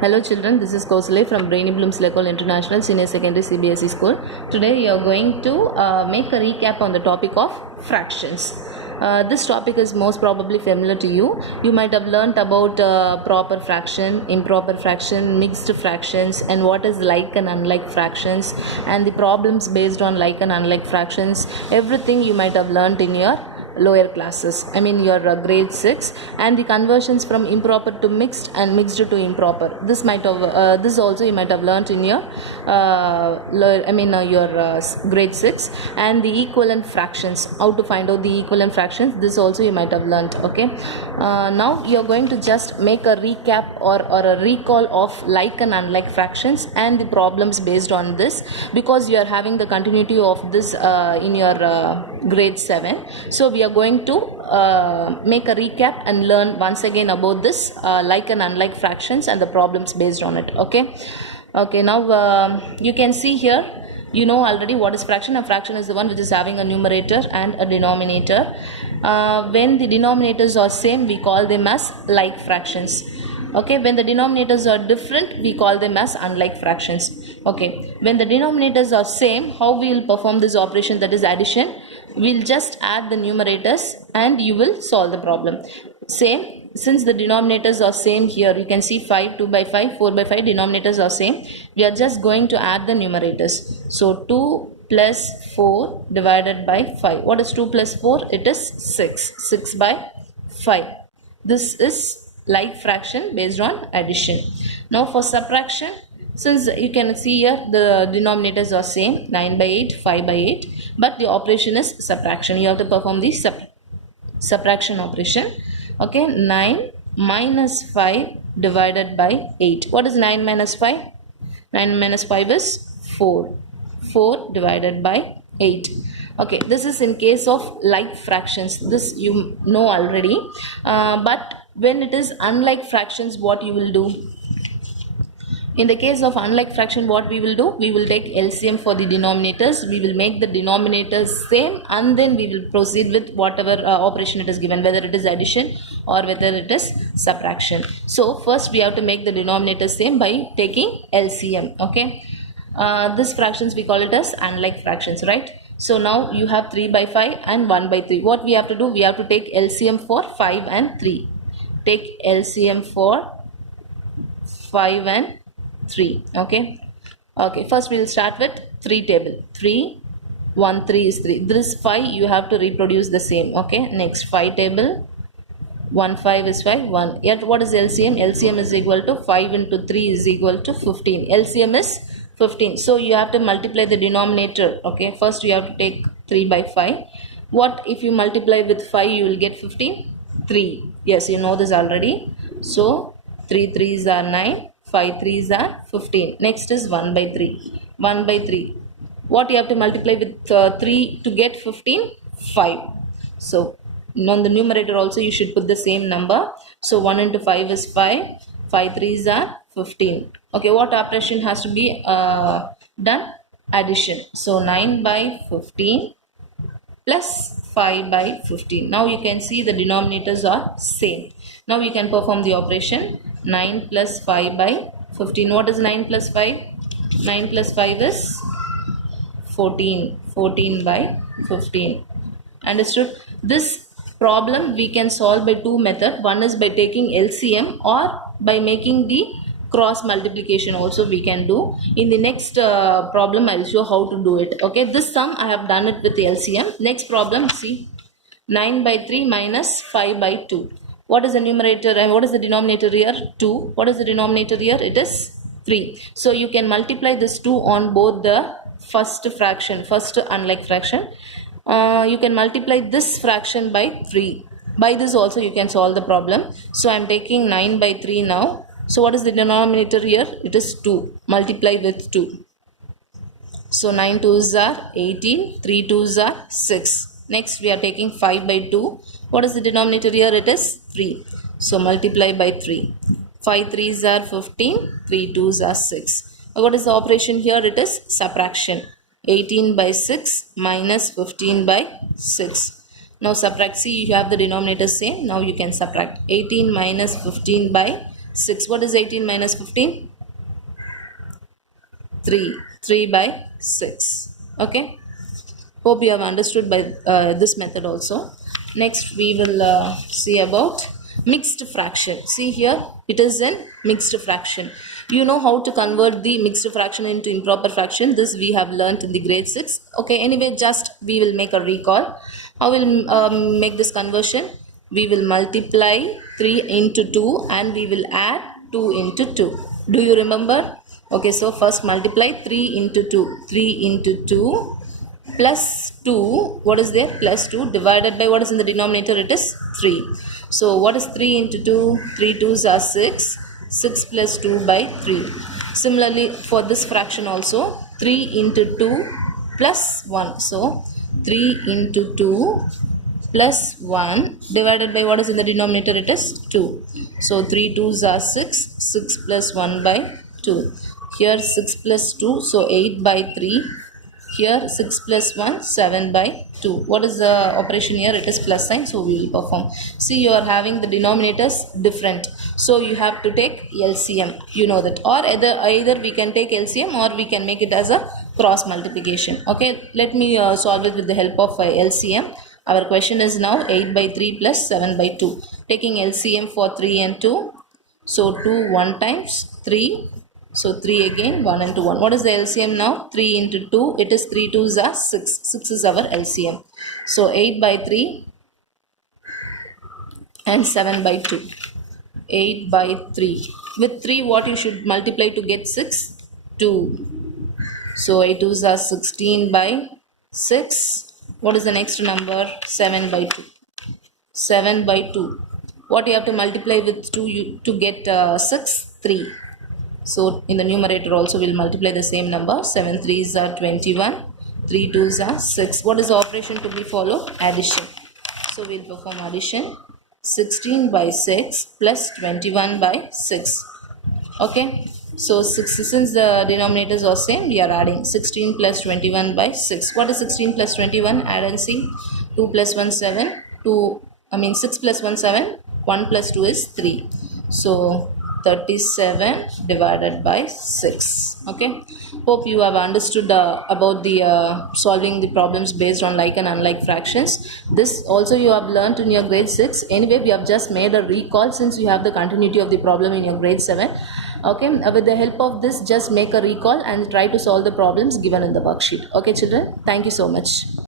Hello children, this is Kosale from Brainy Blooms Lekol International Senior Secondary CBSE School. Today we are going to make a recap on the topic of fractions. This topic is most probably familiar to you. You might have learnt about proper fraction, improper fraction, mixed fractions, and what is like and unlike fractions, and the problems based on like and unlike fractions. Everything you might have learnt in your lower classes, I mean your grade 6, and the conversions from improper to mixed and mixed to improper. This might have this also you might have learnt in your grade 6, and the equivalent fractions, how to find out the equivalent fractions. This also you might have learnt. Okay, now you are going to just make a recap or a recall of like and unlike fractions and the problems based on this, because you are having the continuity of this in your grade 7. So we are going to make a recap and learn once again about this like and unlike fractions and the problems based on it. Okay, now you can see here, you know already what is fraction. A fraction is the one which is having a numerator and a denominator. When the denominators are same, we call them as like fractions. Okay, when the denominators are different, we call them as unlike fractions. Okay, when the denominators are same, how we will perform this operation, that is addition? We'll just add the numerators and you will solve the problem. Same, since the denominators are same here, you can see 5, 2 by 5, 4 by 5, denominators are same. We are just going to add the numerators. So 2 plus 4 divided by 5. What is 2 plus 4? It is 6. 6 by 5. This is like fraction based on addition. Now for subtraction, since you can see here the denominators are same, 9 by 8, 5 by 8, but the operation is subtraction. You have to perform the subtraction operation. Okay, 9 minus 5 divided by 8. What is 9 minus 5? 9 minus 5 is 4. 4 divided by 8. Okay, this is in case of like fractions. This you know already. But when it is unlike fractions, what you will do? In the case of unlike fraction, what we will do? We will take LCM for the denominators. We will make the denominators same, and then we will proceed with whatever operation it is given, whether it is addition or whether it is subtraction. So first we have to make the denominators same by taking LCM. Okay, this fractions we call it as unlike fractions, right? So now you have 3 by 5 and 1 by 3. What we have to do? We have to take LCM for 5 and 3. Take LCM for 5 and 3. Okay, first we will start with 3 table. 3, 1, 3 is 3. This 5 you have to reproduce the same. Okay, next 5 table. 1, 5 is 5, 1. Yet what is LCM? LCM is equal to 5 into 3 is equal to 15. LCM is 15. So you have to multiply the denominator. Okay, first you have to take 3 by 5. What if you multiply with 5, you will get 15? 3. Yes, you know this already. So 3 3s are 9. 5 3s are 15. Next is 1 by 3. 1 by 3. What you have to multiply with 3 to get 15? 5. So on the numerator also you should put the same number. So 1 into 5 is 5. 5 3s are 15. Okay, what operation has to be done? Addition. So 9 by 15 plus 5 by 15. Now you can see the denominators are same. Now we can perform the operation. 9 plus 5 by 15. What is 9 plus 5? 9 plus 5 is 14. 14 by 15. Understood? This problem we can solve by two methods. One is by taking LCM, or by making the cross multiplication also we can do. In the next problem I will show how to do it. Okay, this sum I have done it with LCM. Next problem, see, 9 by 3 minus 5 by 2. What is the numerator and what is the denominator here? 2. What is the denominator here? It is 3. So you can multiply this 2 on both the first fraction, first unlike fraction. You can multiply this fraction by 3. By this also you can solve the problem. So I am taking 9 by 3 now. So what is the denominator here? It is 2. Multiply with 2. So 9 2s are 18. 3 2s are 6. Next we are taking 5 by 2. What is the denominator here? It is 3. So multiply by 3. 5 3s are 15. 3 2s are 6. What is the operation here? It is subtraction. 18 by 6 minus 15 by 6. Now subtract. See, you have the denominator same. Now you can subtract. 18 minus 15 by 6. What is 18 minus 15? 3. 3 by 6. Okay. Hope you have understood by this method also. Next we will see about mixed fraction. See here, it is in mixed fraction. You know how to convert the mixed fraction into improper fraction. This we have learnt in the grade 6. Okay, anyway, just we will make a recall. How will make this conversion? We will multiply 3 into 2 and we will add 2 into 2. Do you remember? Okay, so first multiply 3 into 2. 3 into 2 plus 2, what is there? Plus 2 divided by what is in the denominator? It is 3. So what is 3 into 2? 3 2s are 6. 6 plus 2 by 3. Similarly for this fraction also, 3 into 2 plus 1. So 3 into 2 plus 1 divided by what is in the denominator? It is 2. So 3 2s are 6. 6 plus 1 by 2. Here 6 plus 2, so 8 by 3. Here 6 plus 1, 7 by 2. What is the operation here? It is plus sign, so we will perform. See, you are having the denominators different. So you have to take LCM. You know that. Or either we can take LCM or we can make it as a cross multiplication. Okay, let me solve it with the help of LCM. Our question is now 8 by 3 plus 7 by 2. Taking LCM for 3 and 2. So 2 1 times 3. So 3 again, 1 and 2, 1. What is the LCM now? 3 into 2, it is 3 2s are 6. 6 is our LCM. So 8 by 3 and 7 by 2. 8 by 3. With 3, what you should multiply to get 6? 2. So 8 2s are 16 by 6. What is the next number? 7 by 2. 7 by 2. What you have to multiply with 2 to get 6? 3. So in the numerator also we'll multiply the same number. 7 3s are 21. 3 2s are 6. What is the operation to be followed? Addition. So we'll perform addition. 16 by 6 plus 21 by 6. Okay. So 6, since the denominators are same, we are adding 16 plus 21 by 6. What is 16 plus 21? Add and see. 2 plus 1 7. 6 plus 1 7. 1 plus 2 is 3. So 37 divided by 6. Okay, hope you have understood about the solving the problems based on like and unlike fractions. This also you have learnt in your grade 6. Anyway, we have just made a recall since you have the continuity of the problem in your grade 7. Okay, with the help of this, just make a recall and try to solve the problems given in the worksheet. Okay children, thank you so much.